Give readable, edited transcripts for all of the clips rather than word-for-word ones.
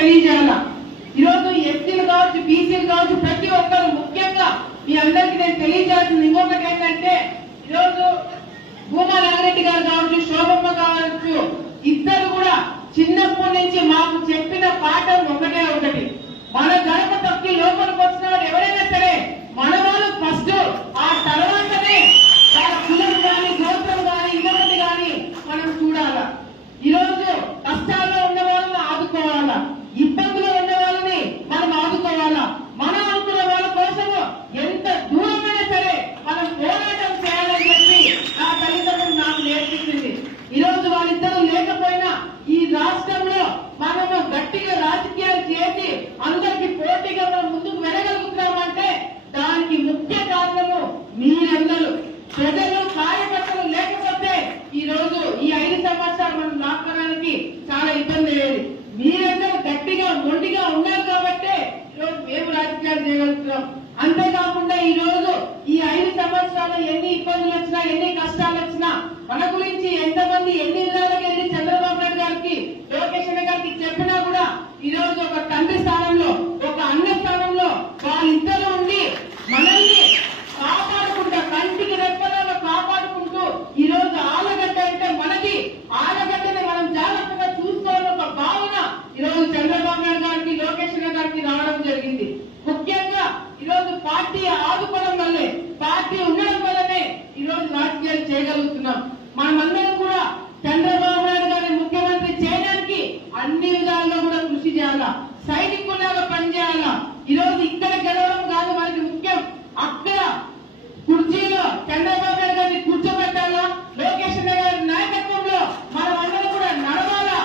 తెలియజేయాల. ఈరోజు ఎస్సీలు కావచ్చు, బీసీలు కావచ్చు, ప్రతి ఒక్కరు ముఖ్యంగా మీ అందరికీ నేను తెలియజేయాల్సింది ఇంకొకటి ఏంటంటే, ఈరోజు భూమా నాగిరెడ్డి గారు కావచ్చు, శోభమ్మ కావచ్చు, ఇద్దరు కూడా చిన్నప్పటి నుంచి మాకు చెప్పిన పాఠం ఒకటే ఒకటి, మన గడప తొక్కి లోపలికి వచ్చిన వాడు ఎవరైనా సరే మన వాళ్ళు ఫస్ట్, ఆ తర్వాతనే కులం కానీ గోత్రం కానీ ఇంకొకటి కానీ మనం చూడాలా. ఈరోజు కష్టాల్లో ఉన్న వాళ్ళని ఆదుకోవాలా, ఇబ్బందులు ఉన్న వాళ్ళని మనం ఆదుకోవాలా. మనం అనుకున్న వాళ్ళ కోసము ఎంత దూరమైనా సరే మనం పోరాటం చేయాలని చెప్పి నా తల్లిదండ్రులు నాకు నేర్పించింది. ఈరోజు వాళ్ళిద్దరూ లేకపోయినా ఈ రాష్ట్రంలో మనము గట్టిగా రాజకీయాలు చేసి అందరికి పోటీగా మనం ముందుకు వెళ్ళగలుగుతున్నామంటే దానికి ముఖ్య కారణము మీరందరూ. ప్రజలు కార్యకర్తలు లేకపోతే ఈ రోజు ఈ 5 సంవత్సరాలు మనం లాక్కోవడానికి చాలా ఇబ్బంది అయ్యేది. మీరందరూ గట్టిగా మొండిగా ఉన్నారు కాబట్టి ఈరోజు మేము రాజకీయాలు చేయగలుగుతున్నాం. అంతేకాకుండా ఈ రోజు ఈ 5 సంవత్సరాలు ఎన్ని ఇబ్బందులు వచ్చినా, ఎన్ని కష్టాలు వచ్చినా, మన గురించి ఎంతమంది ఎన్ని విధాలుగా వెళ్ళి చంద్రబాబు నాయుడు గారికి, లోకేష్ గారికి చెప్పినా కూడా ఈ రోజు ఒక తండ్రి స్థానంలో, ఒక అన్న స్థానంలో వాళ్ళిద్దరూ ఉండి మనల్ని కాపాడుకుంటా, కంటికి రెప్పలాగా కాపాడుకుంటూ ఈ రోజు ఆలగడ్డ అంటే మనది, ఆలగడ్డని మనం జాగ్రత్తగా చూసుకోవాలని ఒక భావన ఈ రోజు చంద్రబాబు నాయుడు గారికి, లోకేష్ గారికి రావడం జరిగింది. ముఖ్యంగా ఈ రోజు పార్టీ ఆదుకోవడం వల్లే, పార్టీ ఉండడం వల్లనే ఈ రోజు రాజకీయాలు చేయగలుగుతున్నాం. మనమందరం కూడా చంద్రబాబు నాయుడు గారిని ముఖ్యమంత్రి చేయడానికి అన్ని విధాల్లో కూడా కృషి చేయాలా, సైనికులాగా పనిచేయాలా. ఈ రోజు ఇక్కడ గెలవడం కాదు మనకి ముఖ్యం, అక్కడ కుర్చీలో చంద్రబాబు నాయుడు గారిని కూర్చోబెట్టాలా, లోకేష్ గారి నాయకత్వంలో మనం అందరం కూడా నడవాలా.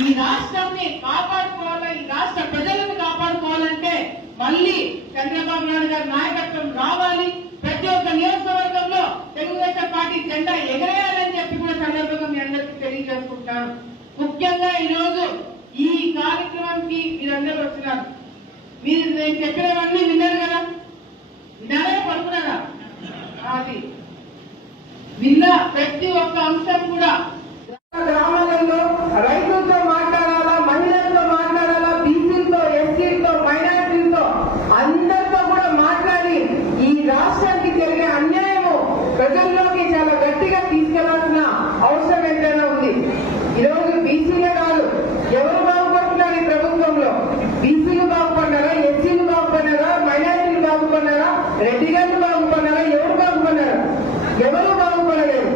ఈ రాష్ట్రాన్ని కాపాడుకోవాలా, ఈ రాష్ట్ర ప్రజలను కాపాడుకోవాలంటే మళ్ళీ చంద్రబాబు నాయుడు గారి నాయకత్వం రావాలి. ప్రతి ఒక్క నియోజకవర్గంలో తెలుగుదేశం పార్టీ జెండా ఎగరేయాలని చెప్పి కూడా సందర్భంగా మీ అందరికీ తెలియజేసుకుంటాను. ముఖ్యంగా ఈ రోజు ఈ కార్యక్రమానికి మీరందరూ వచ్చినారు. మీరు నేను చెప్పినవన్నీ విన్నారు కదా, విన్నారా, పడుకున్నారా? అది విన్న ప్రతి ఒక్క అంశం కూడా గ్రామాలలో రైతులతో మాట్లాడాలా, మహిళలతో మాట్లాడాలా, బీసీలతో, ఎస్సీలతో, మైనారిటీలతో అందరితో కూడా మాట్లాడి ఈ రాష్ట్రానికి జరిగే అన్యాయము ప్రజల్లోకి చాలా గట్టిగా తీసుకెళ్లాల్సిన అవసరం ఎంతైనా ఉంది. ఈరోజు బీసీలే కాదు, ఎవరు బాగుపడుతున్నారు ఈ ప్రభుత్వంలో? బీసీలు బాగుపడ్డారా, ఎస్సీలు బాగుపడ్డారా, మైనారిటీలు బాగుపడ్డారా, రెడ్డి గారు బాగుపడ్డారా? ఎవరు బాగుపడ్డారా? ఎవరు బాగుపడలేదు.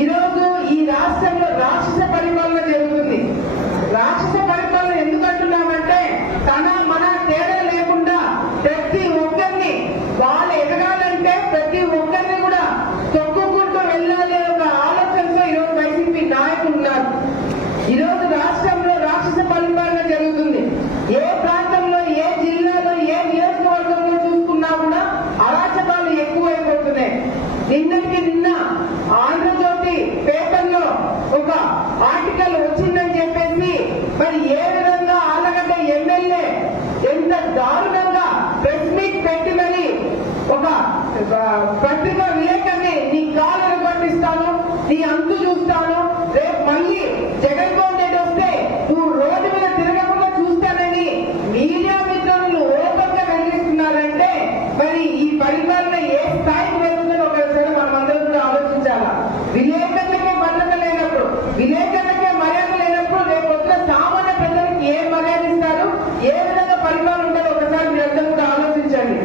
ఈరోజు ఈ రాష్ట్రంలో రాక్షస పరిపాలన జరుగుతుంది. రాక్షస పరిపాలన ఎందుకంటున్నామంటే తన మన తేడా లేకుండా ప్రతి ఒక్కరిని వాళ్ళు ఎదగాలంటే ప్రతి ఒక్కరిని కూడా తొక్కుకుంటూ వెళ్ళాలి ఒక ఆలోచనతో ఈరోజు వైసీపీ నాయకులు ఉన్నారు. ఈరోజు రాష్ట్రంలో రాక్షస పరిపాలన జరుగుతుంది. ఏ ప్రాంతంలో, ఏ జిల్లాలో, ఏ నియోజకవర్గంలో చూసుకున్నా కూడా అరాచకాలు ఎక్కువైపోతున్నాయి. నిన్నటికి నిన్న ఆంధ్రజ్యోతి పేపర్లో ఒక ఆర్టికల్ వచ్చిందని చెప్పేసి మరి ఏ విధంగా ఆలగడ్డ ఎమ్మెల్యే ఎంత దారుణంగా ప్రెస్ మీట్ పెట్టి మరి ఒక పత్రికా విలేకరిని నీ కాళ్ళను పట్టిస్తాను, నీ అంతు చూస్తాను, రేపు మళ్ళీ జగన్మోహన్ రెడ్డి వస్తే నువ్వు రోడ్డు మీద తిరగకుండా చూస్తానని మీడియా మిత్రులు ఓపెన్ గా వెలిగిస్తున్నారంటే మరి ఈ పరిపాలన ఏ స్థాయికి వెళ్తుందని ఒకసారి మనం అందరూ కూడా ఆలోచించాలా. విలేకరులకే భద్రత లేనప్పుడు, విలేకరులకే మర్యాద లేనప్పుడు రేపు వచ్చిన సామాన్య ప్రజలకు ఏ మర్యాద ఇస్తారు, ఏ విధంగా పరిపాలన ఉంటుందో ఒకసారి మీరందరూ కూడా ఆలోచించండి.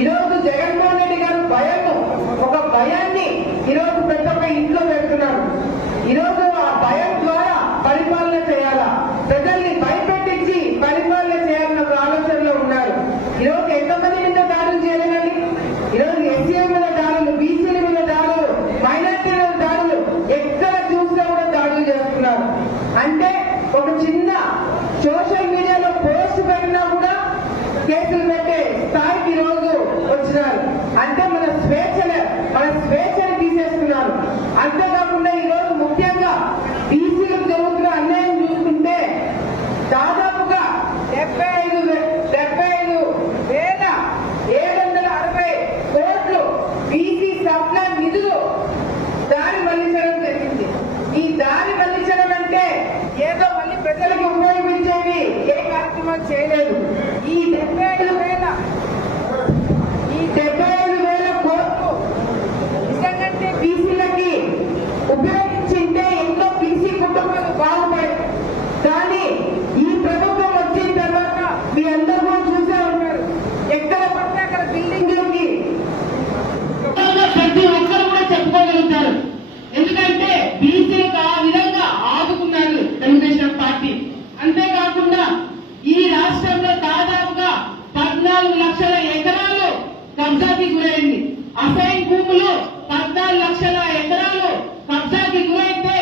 ఈరోజు జగన్మోహన్ రెడ్డి గారు భయము, ఒక భయాన్ని ఈరోజు ప్రతి ఒక్క ఇంట్లో పెడుతున్నారు. ఈరోజు ఆ భయం ద్వారా పరిపాలన చేయాలా, ప్రజల్ని భయపెట్టించి పరిపాలన చేయాలన్న ఒక ఆలోచనలో ఉన్నారు. ఈరోజు ఎంతమంది మీద దాడులు చేయలేదండి? ఈరోజు ఎస్సీల మీద దాడులు, బీసీల మీద దాడులు, మైనార్టీల మీద దాడులు, ఎక్కడ చూసినా కూడా దాడులు చేస్తున్నారు. అంటే ఒక చిన్న సోషల్ మీడియాలో పోస్ట్ పెట్టినా కూడా కేసులు పెట్టే స్థాయికి ఈరోజు వచ్చినారు. అంటే మన స్వేచ్ఛని తీసేస్తున్నారు. అంతేకాకుండా ఈరోజు ముఖ్యంగా బీసీలకు జరుగుతున్న అన్యాయం చూసుకుంటే దాదాపుగా కార్యక్రమం చేయలేదు. ఈ 75,000 కోట్లు నిజంగంటే బీసీలకి ఉపయోగించింటే ఎంతో బీసీ కుటుంబాలు బాగుపడాయి. కానీ ఈ ప్రభుత్వం వచ్చిన తర్వాత మీ అందరూ కూడా చూసే ఉంటారు, ఎక్కడ పడితే అక్కడ బిల్డింగ్లకి ప్రతి ఒక్కరు కూడా చెప్పుకోగలుగుతారు. ఎందుకంటే బీసీలకు ఆ విధంగా ఆదుకున్నారు తెలుగుదేశం పార్టీ. అంతేకాకుండా ఈ రాష్ట్రంలో దాదాపుగా 14 లక్షల ఎకరాలు కబ్జాకి గురైంది. అసైన్ భూములు 14 లక్షల ఎకరాలు కబ్జాకి గురైతే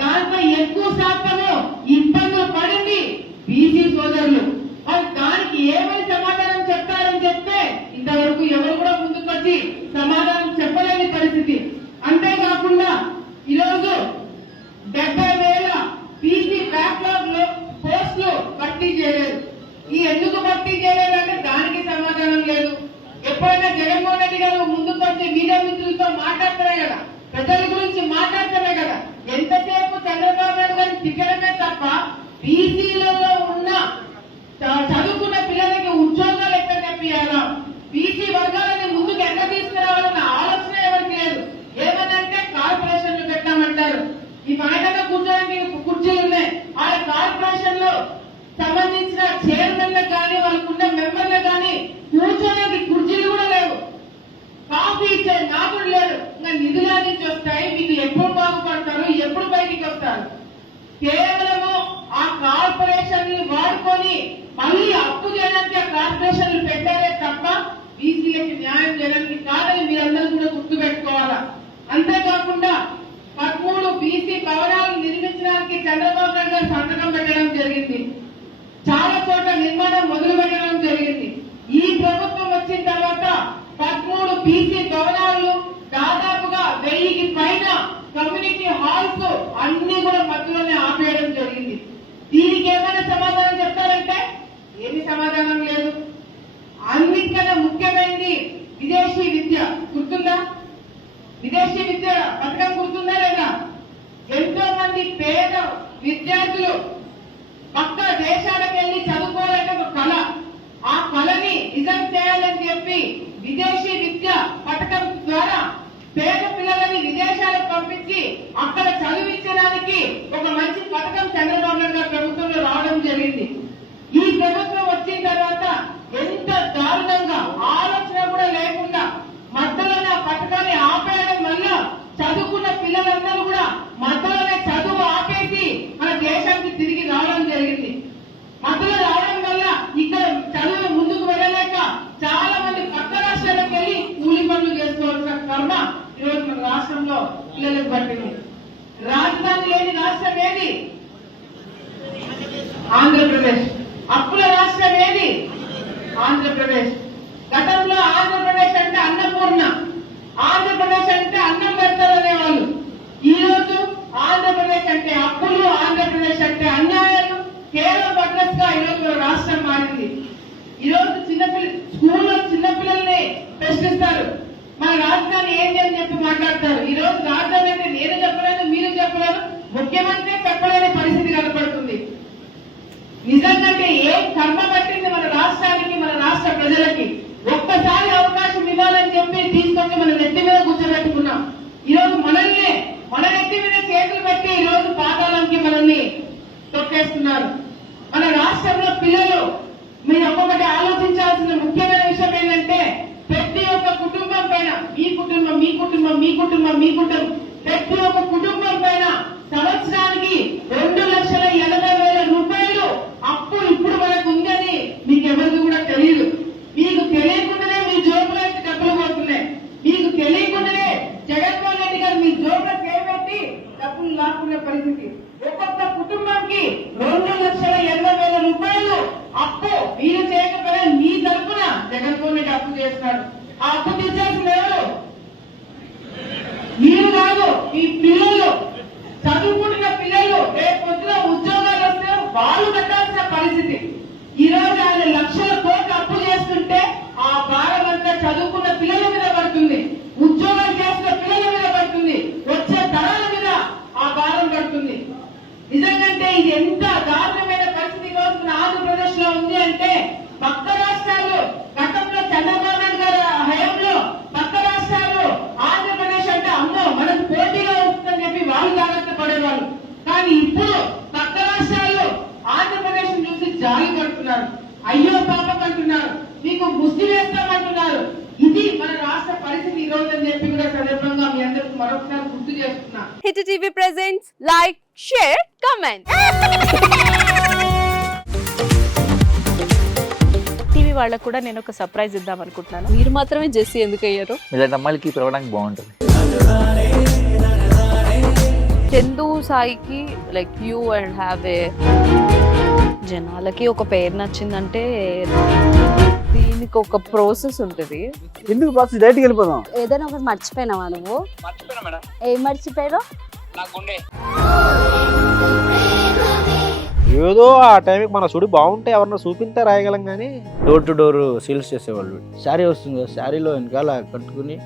దాంట్లో ఎక్కువ శాతము ఇబ్బందులు పడింది బీసీ సోదరులు. మరి దానికి ఏమని సమాధానం చెప్తారని చెప్తే ఇంతవరకు ఎవరు కూడా ముందుకు వచ్చి సమాధానం చెప్పలేని పరిస్థితి. అంతేకాకుండా ఈరోజు 70,000 బీసీ బ్యాక్లాగ్ లో పోస్టులు భర్తీ చేయలేదు. ఈ ఎందుకు భర్తీ చేయలేదంటే దానికి సమాధానం లేదు. ఎప్పుడైనా జగన్మోహన్ రెడ్డి గారు ముందుకు వచ్చి మీడియా మిత్రులతో మాట్లాడతారే కదా, ప్రజల గురించి మాట్లాడతామే కదా, ఎంతసేపు చంద్రబాబు నాయుడు గారిని తిట్టడమే తప్ప బీసీలలో ఉన్న చదువుకున్న పిల్లలకి ఉద్యోగాలు ఎక్కడ తెప్పియాలా, బీసీ వర్గాలని ముందుకు ఎక్కడ తీసుకురావాలన్న ఆలోచన ఎవరికి లేదు. ఏమనంటే కార్పొరేషన్లు పెట్టామంటారు. ఈ పైన కూర్చోడానికి కుర్చీలు ఉన్నాయి. ఆ కార్పొరేషన్ లో సంబంధించిన చైర్మన్లకు కానీ వాళ్ళకున్న మెంబర్లకు కానీ కూర్చోడానికి కుర్చీలు కూడా లేవు. కాఫీ ఇచ్చే నాకుడు లేదు. ఇంకా నిధుల నుంచి వస్తాయి, మీకు ఎప్పుడు బాగుపడతారు, ఎప్పుడు బయటికి వస్తారు. కేవలము ఆ కార్పొరేషన్ వాడుకొని మళ్ళీ అప్పు చేయడానికి ఆ కార్పొరేషన్లు పెట్టారే తప్ప బీసీలకి న్యాయం చేయడానికి కాదని మీరందరూ కూడా గుర్తుపెట్టుకోవాలా. అంతేకాకుండా 13 బీసీ భవనాలు నిర్మించడానికి చంద్రబాబు నాయుడు గారు సంతకం పెట్టడం జరిగింది. చాలా చోట్ల నిర్మాణం మొదలు పెట్టడం జరిగింది. ఈ ప్రభుత్వం వచ్చిన తర్వాత 13 బీసీ భవనాలు దాదాపుగా 1000కి పైన కమ్యూనిటీ హాల్స్ అన్ని కూడా మధ్యలోనే ఆపేయడం జరిగింది. దీనికి ఏమైనా సమాధానం చెప్తారంటే ఏమి సమాధానం లేదు. అన్నిటికన్నా ముఖ్యమైనది విదేశీ విద్య. గుర్తుందా? విదేశీ విద్య పథకం గుర్తుందా లేదా? ఎంతో మంది పేద విద్యార్థులు పక్క దేశాలకు వెళ్లి చదువుకోవాలంటే ఒక కళ. ఆ కళని నిజం చేయాలని చెప్పి విదేశీ విద్య పథకం ద్వారా పేద పిల్లలని విదేశాలకు పంపించి అక్కడ చదివించడానికి ఒక మంచి పథకం చంద్రబాబు నాయుడు గారి ప్రభుత్వంలో రావడం జరిగింది. ఈ ప్రభుత్వం వచ్చిన తర్వాత ఎంత దారుణంగా ఆలోచన కూడా లేకుండా మధ్యలోనే ఆ పథకాన్ని ఆపేయడం వల్ల చదువుకున్న పిల్లలందరూ కూడా మధ్యలోనే చదువు ఆపేసి మన దేశానికి తిరిగి రావడం జరిగింది. మధ్యలో రావడం వల్ల ఇక్కడ చదువు ముందుకు వెళ్ళలేక చాలా మంది పక్క రాష్ట్రాలకు వెళ్లి కూలి పనులు చేసుకోవాల్సిన కర్మ ఈరోజు మన రాష్ట్రంలో పిల్లలకు పట్టింది. రాజధాని లేని రాష్ట్రం ఏది? ఆంధ్రప్రదేశ్. అప్పుల రాష్ట్రం ఏది? ఆంధ్రప్రదేశ్. గతంలో ఆంధ్రప్రదేశ్ అంటే అన్నపూర్ణ, ఆంధ్రప్రదేశ్ అంటే అన్నం పెడతారు అనేవాళ్ళు. ఈ రోజు ఆంధ్రప్రదేశ్ అంటే అప్పులు, ఆంధ్రప్రదేశ్ అంటే అన్యాయాలు, కేవలం బట్లెస్ గా ఈరోజు రాష్ట్రం మారింది. ఈరోజు స్కూల్లో చిన్నపిల్లల్ని ప్రశ్నిస్తారు, మన రాజధాని ఏంటి అని చెప్పి మాట్లాడతారు. ఈ రోజు రాజధాని అంటే నేను చెప్పలేదు, మీరు చెప్పలేదు, ముఖ్యమంత్రి చెప్పలేని పరిస్థితి కనపడుతుంది. నిజంగా ఏం కర్మ పట్టింది మన రాష్ట్రానికి, మన రాష్ట్ర ప్రజలకి? ఒక్కసారి అవకాశం ఇవ్వాలని చెప్పి తీసుకొచ్చి మన నెత్తి మీద కూర్చోబెట్టుకున్నాం. ఈరోజు మనల్ని మన నెత్తి మీద చేతులు పెట్టి ఈరోజు పాతాళంకి మనల్ని తొక్కేస్తున్నారు. మన రాష్ట్రంలో పిల్లలు మీరు ఒక్కొక్కటి ఆలోచించాల్సిన ముఖ్యమైన విషయం ఏంటంటే ప్రతి ఒక్క కుటుంబం పైన మీ కుటుంబం మీ కుటుంబం మీ కుటుంబం మీ కుటుంబం ప్రతి ఒక్క కుటుంబం పైన సంవత్సరానికి 2,80,000 రూపాయలు అప్పు ఇప్పుడు మనకు ఉందని మీకెవరికి కూడా తెలియదు. మీకు తెలియకుండానే మీ జోబులకి డబ్బులు పోతున్నాయి. మీకు తెలియకుండానే జగన్మోహన్ రెడ్డి గారు మీ జోబులో చేపెట్టి డబ్బులు లాక్కునే పరిస్థితి. ఒక్కొక్క కుటుంబానికి 2,80,000 రూపాయలు అప్పు మీరు చేయకపోయినా మీ తరఫున జగన్మోహన్ రెడ్డి అప్పు చేస్తున్నారు. ఆ అప్పు తీర్చాల్సిన ఎవరు? మీరు కాదు, మీ పిల్లలు, చదువుకుంటున్న పిల్లలు. రేపు పొద్దున ఉద్యోగాలు వస్తే వాళ్ళు కట్టాల్సిన పరిస్థితి. ఈ రోజు ఆయన లక్షల కోట్లు అప్పు చేస్తుంటే ఆ భారం అంతా చదువుకున్న పిల్లల మీద పడుతుంది, ఉద్యోగాలు చేస్తున్న పిల్లల మీద పడుతుంది, వచ్చే తరాల మీద ఆ భారం పడుతుంది. నిజంగా ఇది ఎంత దారుణమైన పరిస్థితి రోజు ఆంధ్రప్రదేశ్ లో ఉంది. జాలి పడుతున్నారు, అయ్యో పాపం అంటున్నారు, మీకు ముస్తి వేస్తామంటున్నారు. ఇది మన రాష్ట్ర పరిస్థితి ఈ రోజు అని చెప్పి కూడా సందర్భంగా మీ అందరికి మరొకసారి గుర్తు చేస్తున్నా. Hit TV presents like, share, comment. TV వాళ్ళకు కూడా నేను ఒక సర్ప్రైజ్ ఇద్దాం అనుకుంటున్నాను. మీరు మాత్రమే జెస్సీ ఎందుకు అయ్యారు? ఇలాంటి అమ్మాయిలకి పిలవడానికి బాగుంటుంది. చందు సాయికి like you and have a జనాలకి ఒక పేరు నచ్చిందంటే దీనికి ఒక ప్రాసెస్ ఉంటుంది. ఎందుకు బాక్స్ డైరెక్ట్కి వెళ్ళిపోదాం. ఏదైనా ఒకటి మర్చిపోయినావా నువ్వు? ఏం మర్చిపోయావు? ఏదో ఆ టైంకి మన సుడి బాగుంటే ఎవరన్నా చూపిస్తే రాయగలం కానీ డోర్ టు డోర్ సేల్స్ చేసేవాళ్ళు. శారీ వస్తుంది, శారీలో వెనకాల కట్టుకుని